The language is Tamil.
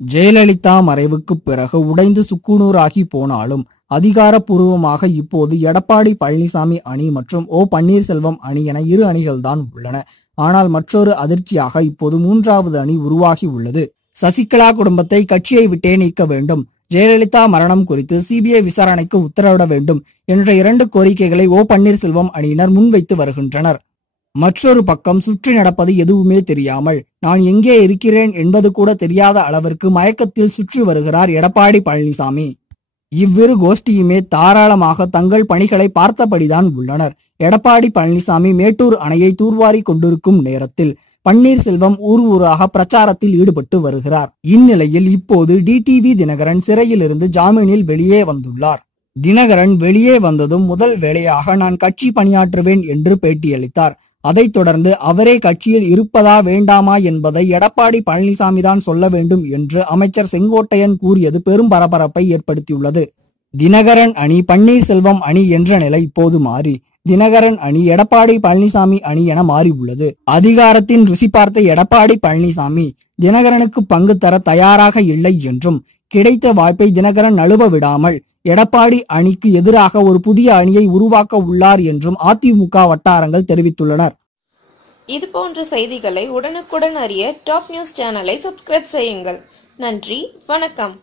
ஜெயலலிதா மறைவுக்கு பிறகு உடைந்து சுக்குநூறாகி போனாலும் அதிகாரப்பூர்வமாக இப்போது எடப்பாடி பழனிசாமி அணி மற்றும் ஓ பன்னீர்செல்வம் அணி என இரு அணிகள்தான் உள்ளன. ஆனால் மற்றொரு அதிர்ச்சியாக இப்போது மூன்றாவது அணி உருவாகி உள்ளது. சசிகலா குடும்பத்தை கட்சியை விட்டே நீக்க வேண்டும். ஜெயலலிதா மரணம் குறித்து சிபிஐ விசாரணைக்கு உத்தரவிட வேண்டும் என்ற இரண்டு கோரிக்கைகளை ஓ பன்னீர்செல்வம் அணியினர் முன்வைத்து வருகின்றனர். மற்றொரு பக்கம் சுற்றி நடப்பது எதுவுமே தெரியாமல் நான் எங்கே இருக்கிறேன் என்பது கூட தெரியாத அளவிற்கு மயக்கத்தில் சுற்றி வருகிறார் எடப்பாடி பழனிசாமி. இவ்விரு கோஷ்டியுமே தாராளமாக தங்கள் பணிகளை பார்த்தபடிதான் உள்ளனர். எடப்பாடி பழனிசாமி மேட்டூர் அணையை தூர்வாரி கொண்டிருக்கும் நேரத்தில் பன்னீர்செல்வம் ஊர் ஊராக பிரச்சாரத்தில் ஈடுபட்டு வருகிறார். இந்நிலையில் இப்போது டிடிவி தினகரன் சிறையிலிருந்து ஜாமீனில் வெளியே வந்துள்ளார். தினகரன் வெளியே வந்ததும் முதல் வேலையாக நான் கட்சி பணியாற்றுவேன் என்று பேட்டியளித்தார். அதைத் தொடர்ந்து அவரே கட்சியில் இருப்பதா வேண்டாமா என்பதை எடப்பாடி பழனிசாமி தான் சொல்ல வேண்டும் என்று அமைச்சர் செங்கோட்டையன் கூறியது பெரும் பரபரப்பை ஏற்படுத்தியுள்ளது. தினகரன் அணி பன்னீர்செல்வம் அணி என்ற நிலை இப்போது மாறி தினகரன் அணி எடப்பாடி பழனிசாமி அணி என மாறி உள்ளது அதிகாரத்தின் ருசி பார்த்த எடப்பாடி பழனிசாமி தினகரனுக்கு பங்கு தர தயாராக இல்லை என்றும் கிடைத்த வாய்ப்பை தினகரன் நழுவ விடாமல் எடப்பாடி அணிக்கு எதிராக ஒரு புதிய அணியை உருவாக்க உள்ளார் என்றும் அதிமுக வட்டாரங்கள் தெரிவித்துள்ளனர். இது போன்ற செய்திகளை உடனுக்குடன் அறிய டாப் நியூஸ் சேனலை சப்ஸ்கிரைப் செய்யுங்கள். நன்றி வணக்கம்.